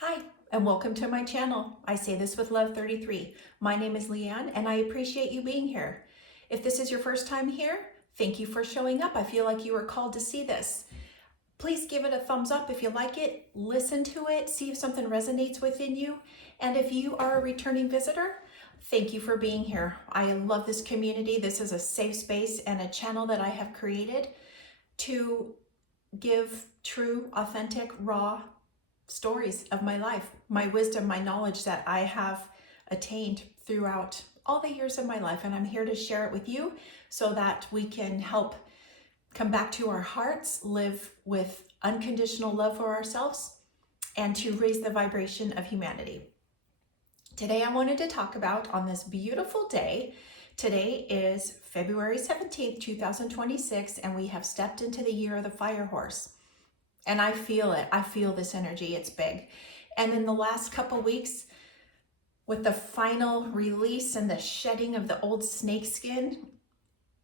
Hi, and welcome to my channel. I say this with love 33. My name is Leanne, and I appreciate you being here. If this is your first time here, thank you for showing up. I feel like you were called to see this. Please give it a thumbs up if you like it, listen to it, see if something resonates within you. And if you are a returning visitor, thank you for being here. I love this community. This is a safe space and a channel that I have created to give true, authentic, raw stories of my life, my wisdom, my knowledge that I have attained throughout all the years of my life. And I'm here to share it with you so that we can help come back to our hearts, live with unconditional love for ourselves, and to raise the vibration of humanity. Today, I wanted to talk about on this beautiful day. Today is February 17th, 2026, and we have stepped into the year of the fire horse. And I feel it. I feel this energy. It's big. And in the last couple weeks, with the final release and the shedding of the old snake skin,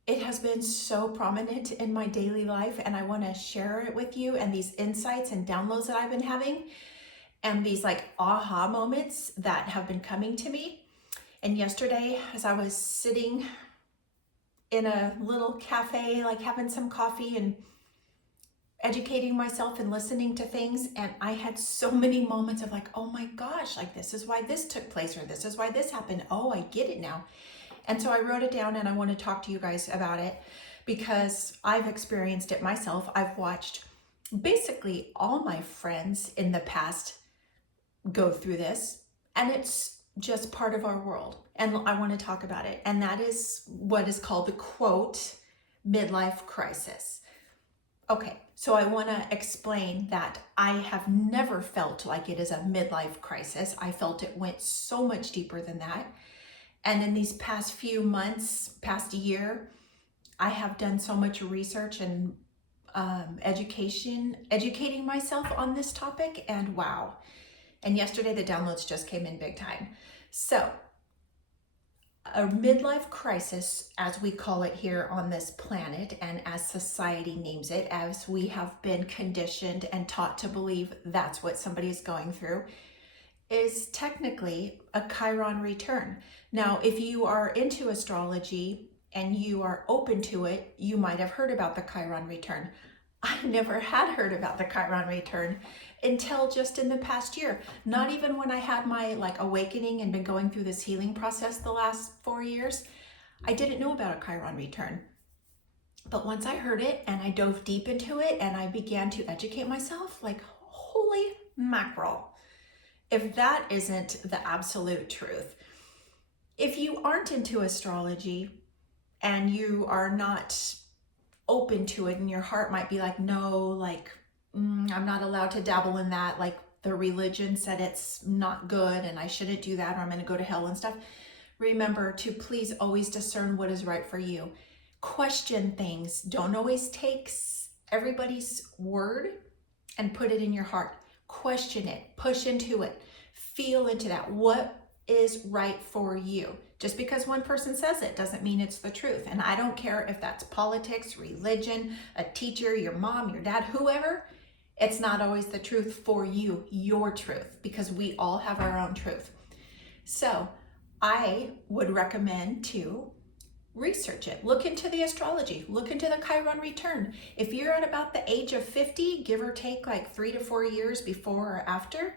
it has been so prominent in my daily life. And I want to share it with you and these insights and downloads that I've been having and these like aha moments that have been coming to me. And yesterday, as I was sitting in a little cafe, like having some coffee and educating myself and listening to things, and I had so many moments of like, oh my gosh, like this is why this took place, or this is why this happened. Oh, I get it now. And so I wrote it down, and I want to talk to you guys about it because I've experienced it myself. I've watched basically all my friends in the past go through this, and it's just part of our world. And I want to talk about it. And that is what is called the quote, midlife crisis. Okay, so I want to explain that I have never felt like it is a midlife crisis. I felt it went so much deeper than that. And in these past few months, past year, I have done so much research and educating myself on this topic, and wow. And yesterday the downloads just came in big time. So a midlife crisis, as we call it here on this planet, and as society names it, as we have been conditioned and taught to believe that's what somebody is going through, is technically a CHIRON return. Now, if you are into astrology and you are open to it, you might have heard about the CHIRON return. I never had heard about the CHIRON return until just in the past year. Not even when I had my like awakening and been going through this healing process the last 4 years, I didn't know about a CHIRON return. But once I heard it and I dove deep into it and I began to educate myself, like holy mackerel, if that isn't the absolute truth. If you aren't into astrology and you are not open to it, and your heart might be like, no, like I'm not allowed to dabble in that, like the religion said it's not good and I shouldn't do that or I'm going to go to hell and stuff. Remember to please always discern what is right for you. Question things. Don't always take everybody's word and put it in your heart. Question it, push into it, feel into that. What is right for you? Just because one person says it doesn't mean it's the truth. And I don't care if that's politics, religion, a teacher, your mom, your dad, whoever. It's not always the truth for you, your truth, because we all have our own truth. So I would recommend to research it. Look into the astrology. Look into the CHIRON return. If you're at about the age of 50, give or take like 3 to 4 years before or after,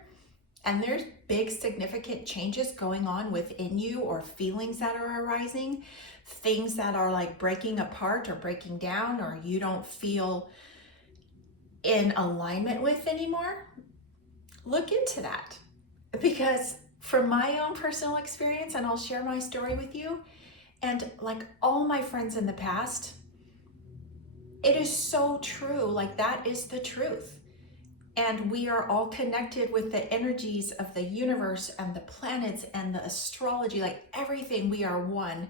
and there's big significant changes going on within you, or feelings that are arising, things that are like breaking apart or breaking down, or you don't feel in alignment with anymore, look into that. Because from my own personal experience, and I'll share my story with you, and like all my friends in the past, it is so true. Like that is the truth. And we are all connected with the energies of the universe and the planets and the astrology, like everything, we are one.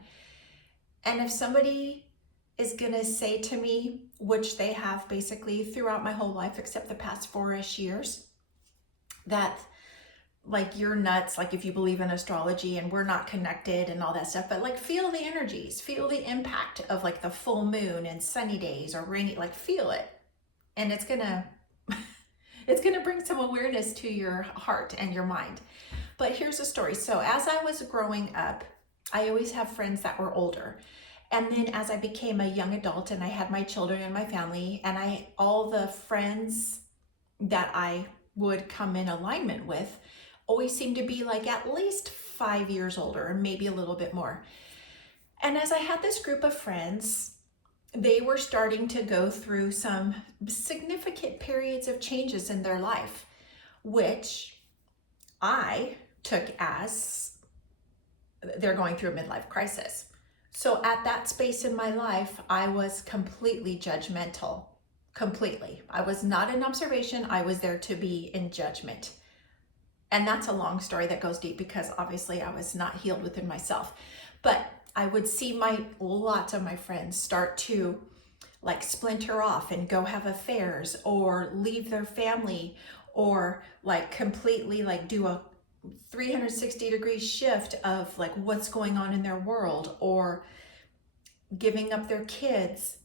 And if somebody is gonna say to me, which they have basically throughout my whole life, except the past 4-ish years, that like you're nuts, like if you believe in astrology and we're not connected and all that stuff, but like feel the energies, feel the impact of like the full moon and sunny days or rainy, like feel it. And it's gonna It's going to bring some awareness to your heart and your mind. But here's a story. So as I was growing up, I always have friends that were older. And then as I became a young adult and I had my children and my family, and all the friends that I would come in alignment with always seemed to be like at least 5 years older, or maybe a little bit more. And as I had this group of friends, they were starting to go through some significant periods of changes in their life, which I took as they're going through a midlife crisis. So at that space in my life, I was completely judgmental. Completely. I was not in observation. I was there to be in judgment. And that's a long story that goes deep because obviously I was not healed within myself. But I would see lots of my friends start to like splinter off and go have affairs or leave their family or like completely like do a 360-degree shift of like what's going on in their world, or giving up their kids,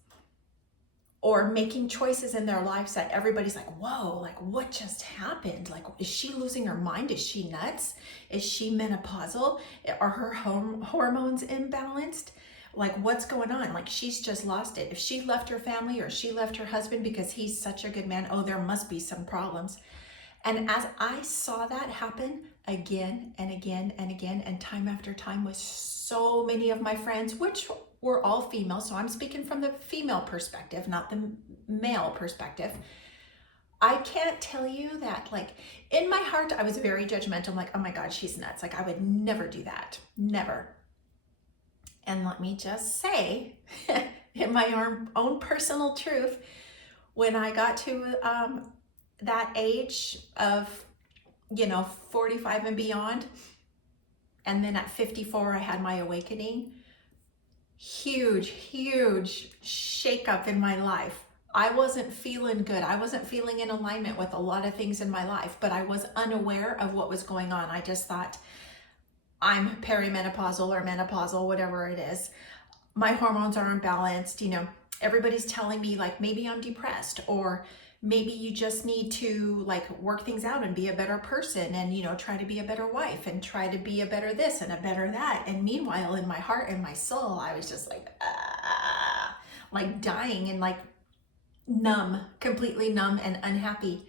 or making choices in their lives that everybody's like, whoa, like what just happened? Like, is she losing her mind? Is she nuts? Is she menopausal? Are her hormones imbalanced? Like, what's going on? Like, she's just lost it. If she left her family or she left her husband because he's such a good man, oh, there must be some problems. And as I saw that happen again and again and again, and time after time with so many of my friends, which were all female, so I'm speaking from the female perspective, not the male perspective. I can't tell you that, like, in my heart, I was very judgmental. I'm like, oh my God, she's nuts. Like, I would never do that. Never. And let me just say, in my own personal truth, when I got to that age of, 45 and beyond, and then at 54, I had my awakening. Huge shakeup in my life. I wasn't feeling good. I wasn't feeling in alignment with a lot of things in my life, but I was unaware of what was going on. I just thought, I'm perimenopausal or menopausal, whatever it is. My hormones are imbalanced. Everybody's telling me like maybe I'm depressed, or maybe you just need to like work things out and be a better person and, try to be a better wife and try to be a better this and a better that. And meanwhile, in my heart and my soul, I was just like dying and like numb, completely numb and unhappy.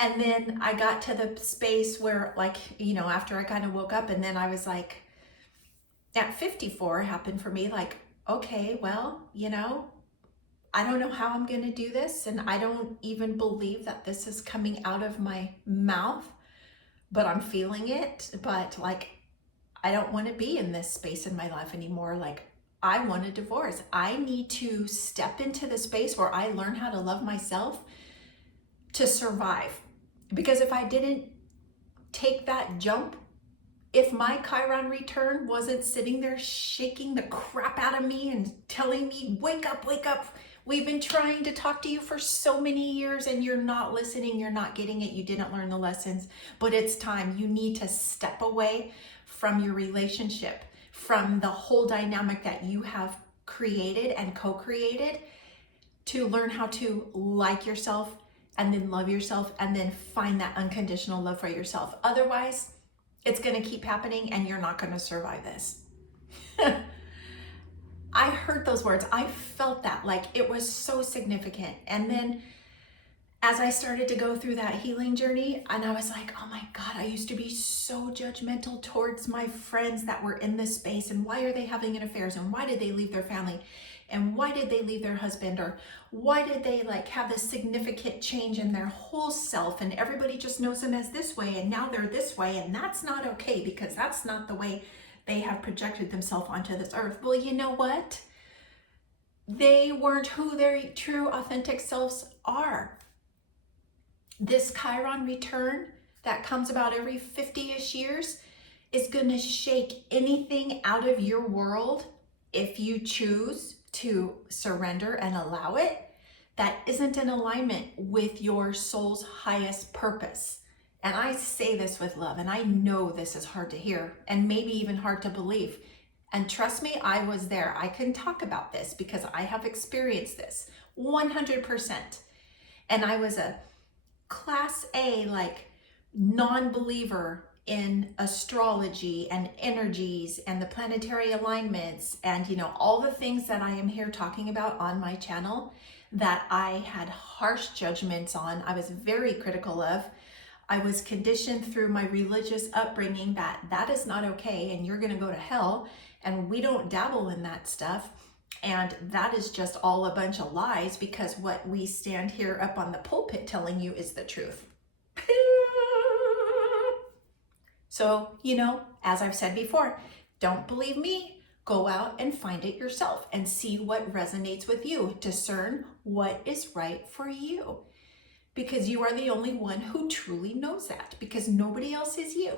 And then I got to the space where like, after I kind of woke up, and then I was like, at 54 happened for me, like, okay, well, I don't know how I'm going to do this, and I don't even believe that this is coming out of my mouth, but I'm feeling it. But like, I don't want to be in this space in my life anymore. Like, I want a divorce. I need to step into the space where I learn how to love myself to survive. Because if I didn't take that jump, if my Chiron return wasn't sitting there shaking the crap out of me and telling me, wake up, we've been trying to talk to you for so many years and you're not listening, you're not getting it, you didn't learn the lessons, but it's time. You need to step away from your relationship, from the whole dynamic that you have created and co-created, to learn how to like yourself and then love yourself and then find that unconditional love for yourself. Otherwise, it's going to keep happening and you're not going to survive this. I heard those words. I felt that, like it was so significant. And then as I started to go through that healing journey, and I was like, oh my God, I used to be so judgmental towards my friends that were in this space. And why are they having an affairs? And why did they leave their family? And why did they leave their husband? Or why did they like have this significant change in their whole self? And everybody just knows them as this way. And now they're this way. And that's not okay, because that's not the way they have projected themselves onto this earth. Well, you know what? They weren't who their true authentic selves are. This Chiron return that comes about every 50-ish years is going to shake anything out of your world if you choose to surrender and allow it, that isn't in alignment with your soul's highest purpose. And I say this with love, and I know this is hard to hear and maybe even hard to believe. And trust me, I was there. I can talk about this because I have experienced this 100%. And I was a class A, like non-believer in astrology and energies and the planetary alignments and, you know, all the things that I am here talking about on my channel that I had harsh judgments on, I was very critical of. I was conditioned through my religious upbringing that that is not okay and you're going to go to hell, and we don't dabble in that stuff. And that is just all a bunch of lies, because what we stand here up on the pulpit telling you is the truth. So, you know, as I've said before, don't believe me. Go out and find it yourself and see what resonates with you. Discern what is right for you, because you are the only one who truly knows that, because nobody else is you.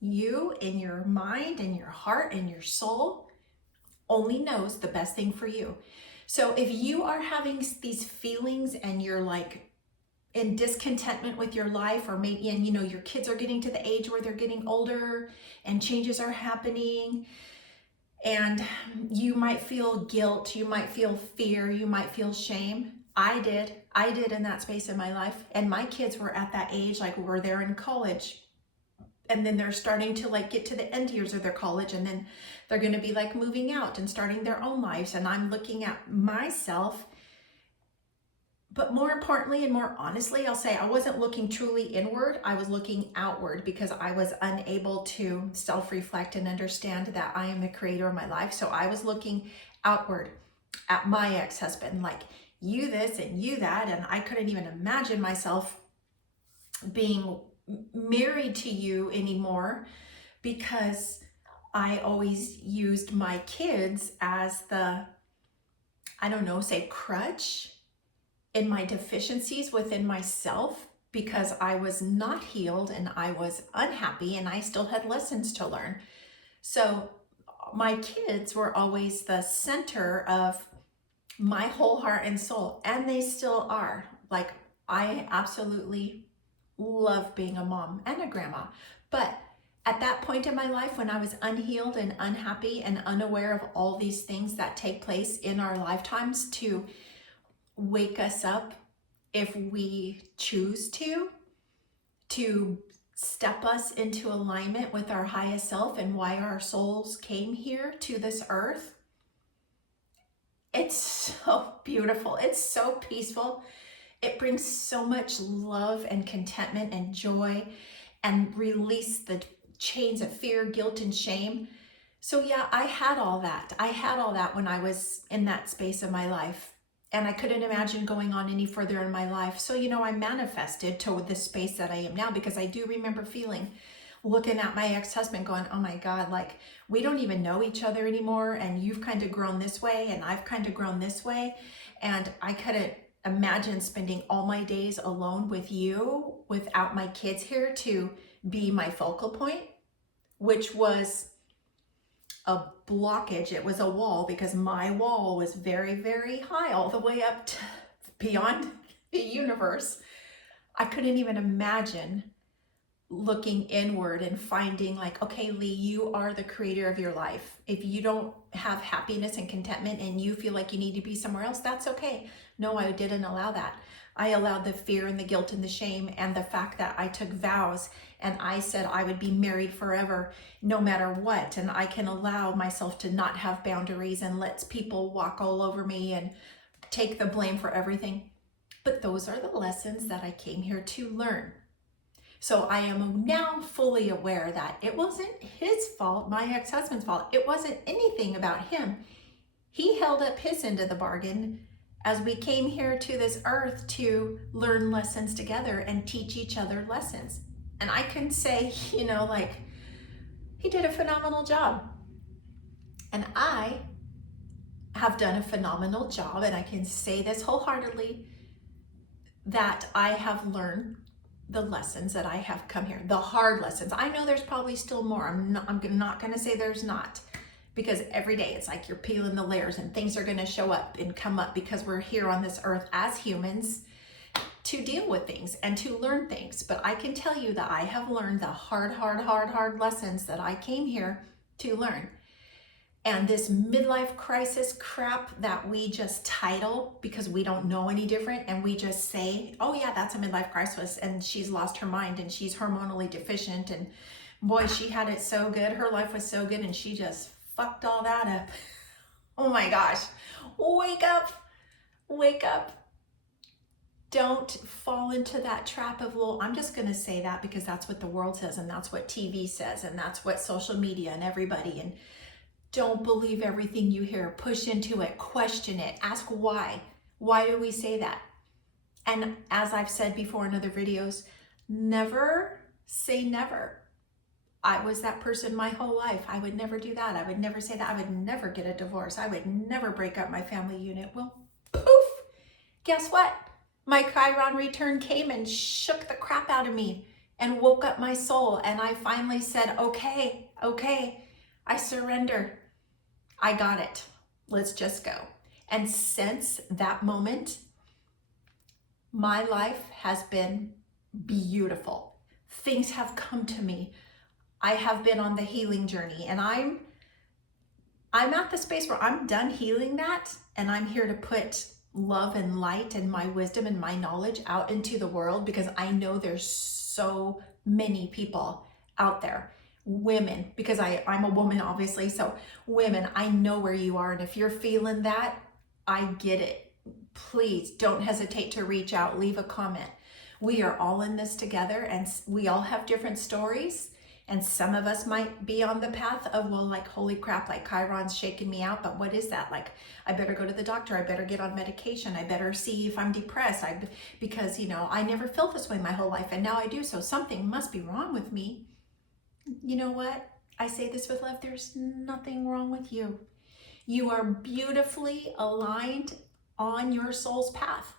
You, in your mind and your heart and your soul, only knows the best thing for you. So if you are having these feelings and you're like in discontentment with your life, or maybe, and you know, your kids are getting to the age where they're getting older and changes are happening, and you might feel guilt, you might feel fear, you might feel shame. I did in that space in my life. And my kids were at that age, like where they're in college, and then they're starting to like get to the end years of their college, and then they're going to be like moving out and starting their own lives. And I'm looking at myself, but more importantly and more honestly, I'll say I wasn't looking truly inward. I was looking outward, because I was unable to self-reflect and understand that I am the creator of my life. So I was looking outward at my ex-husband, like, you this and you that, and I couldn't even imagine myself being married to you anymore, because I always used my kids as the, I don't know, say crutch in my deficiencies within myself, because I was not healed and I was unhappy and I still had lessons to learn. So my kids were always the center of my whole heart and soul, and they still are. Like, I absolutely love being a mom and a grandma. But at that point in my life, when I was unhealed and unhappy and unaware of all these things that take place in our lifetimes to wake us up, if we choose to step us into alignment with our highest self and why our souls came here to this earth, it's so beautiful. It's so peaceful. It brings so much love and contentment and joy, and release the chains of fear, guilt, and shame. So yeah, I had all that. I had all that when I was in that space of my life, and I couldn't imagine going on any further in my life. So, you know, I manifested to the space that I am now, because I do remember feeling, looking at my ex-husband going, oh my God, like, we don't even know each other anymore, and you've kind of grown this way and I've kind of grown this way, and I couldn't imagine spending all my days alone with you without my kids here to be my focal point, which was a blockage. It was a wall, because my wall was very, very high, all the way up to beyond the universe. I couldn't even imagine looking inward and finding like, okay, Lee, you are the creator of your life. If you don't have happiness and contentment and you feel like you need to be somewhere else, that's okay. No, I didn't allow that. I allowed the fear and the guilt and the shame and the fact that I took vows and I said I would be married forever no matter what. And I can allow myself to not have boundaries and let people walk all over me and take the blame for everything. But those are the lessons that I came here to learn. So I am now fully aware that it wasn't his fault, my ex-husband's fault. It wasn't anything about him. He held up his end of the bargain as we came here to this earth to learn lessons together and teach each other lessons. And I can say, you know, like, he did a phenomenal job. And I have done a phenomenal job, and I can say this wholeheartedly, that I have learned the lessons that I have come here, the hard lessons. I know there's probably still more. I'm not going to say there's not, because every day it's like you're peeling the layers and things are going to show up and come up, because we're here on this earth as humans to deal with things and to learn things. But I can tell you that I have learned the hard lessons that I came here to learn. And this midlife crisis crap that we just title because we don't know any different, and we just say, oh yeah, that's a midlife crisis and she's lost her mind and she's hormonally deficient and boy, she had it so good, her life was so good and she just fucked all that up. Oh my gosh, wake up, wake up. Don't fall into that trap of, well, I'm just going to say that because that's what the world says and that's what TV says and that's what social media and everybody, and don't believe everything you hear. Push into it, question it, ask why. Why do we say that? And as I've said before in other videos, never say never. I was that person my whole life. I would never do that. I would never say that. I would never get a divorce. I would never break up my family unit. Well, poof, guess what? My CHIRON return came and shook the crap out of me and woke up my soul. And I finally said, okay, I surrender. I got it. Let's just go. And since that moment, my life has been beautiful. Things have come to me. I have been on the healing journey, and I'm at the space where I'm done healing that, and I'm here to put love and light and my wisdom and my knowledge out into the world, because I know there's so many people out there. Women, because I'm a woman, obviously. So women, I know where you are. And if you're feeling that, I get it. Please don't hesitate to reach out, leave a comment. We are all in this together, and we all have different stories. And some of us might be on the path of, well, like, holy crap, like Chiron's shaking me out, but what is that? Like, I better go to the doctor. I better get on medication. I better see if I'm depressed. Because, you know, I never felt this way my whole life, and now I do. So something must be wrong with me. You know what? I say this with love. There's nothing wrong with you. You are beautifully aligned on your soul's path,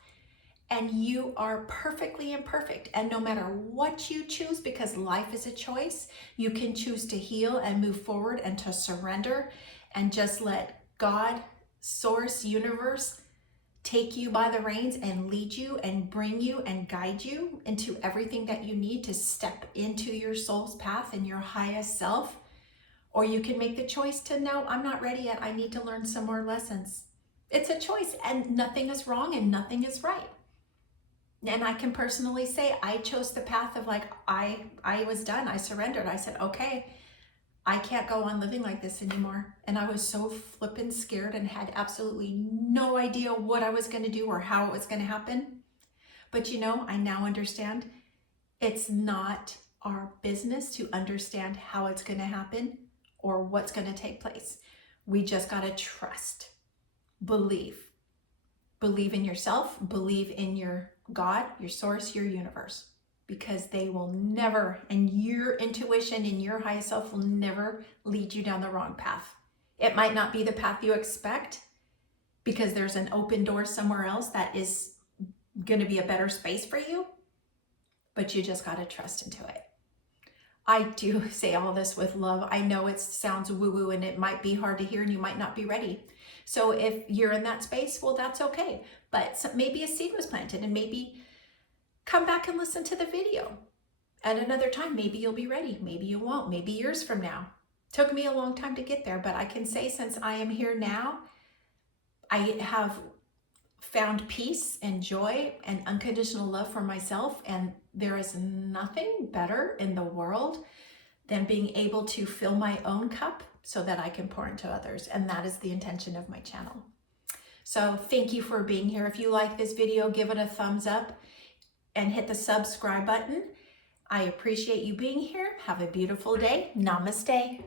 and you are perfectly imperfect. And no matter what you choose, because life is a choice, you can choose to heal and move forward and to surrender and just let God, source, universe, take you by the reins and lead you and bring you and guide you into everything that you need to step into your soul's path and your highest self. Or you can make the choice to, no, I'm not ready yet. I need to learn some more lessons. It's a choice, and nothing is wrong and nothing is right. And I can personally say I chose the path of, like, I was done. I surrendered. I said, okay, I can't go on living like this anymore. And I was so flippin' scared and had absolutely no idea what I was going to do or how it was going to happen. But you know, I now understand it's not our business to understand how it's going to happen or what's going to take place. We just got to trust, believe in yourself, believe in your God, your source, your universe. Because they will never, and your intuition and your highest self will never lead you down the wrong path. It might not be the path you expect, because there's an open door somewhere else that is going to be a better space for you, but you just got to trust into it. I do say all this with love. I know it sounds woo-woo and it might be hard to hear and you might not be ready. So if you're in that space, well, that's okay. But maybe a seed was planted, and maybe come back and listen to the video at another time. Maybe you'll be ready. Maybe you won't. Maybe years from now. Took me a long time to get there, but I can say since I am here now, I have found peace and joy and unconditional love for myself. And there is nothing better in the world than being able to fill my own cup so that I can pour into others. And that is the intention of my channel. So thank you for being here. If you like this video, give it a thumbs up and hit the subscribe button. I appreciate you being here. Have a beautiful day. Namaste.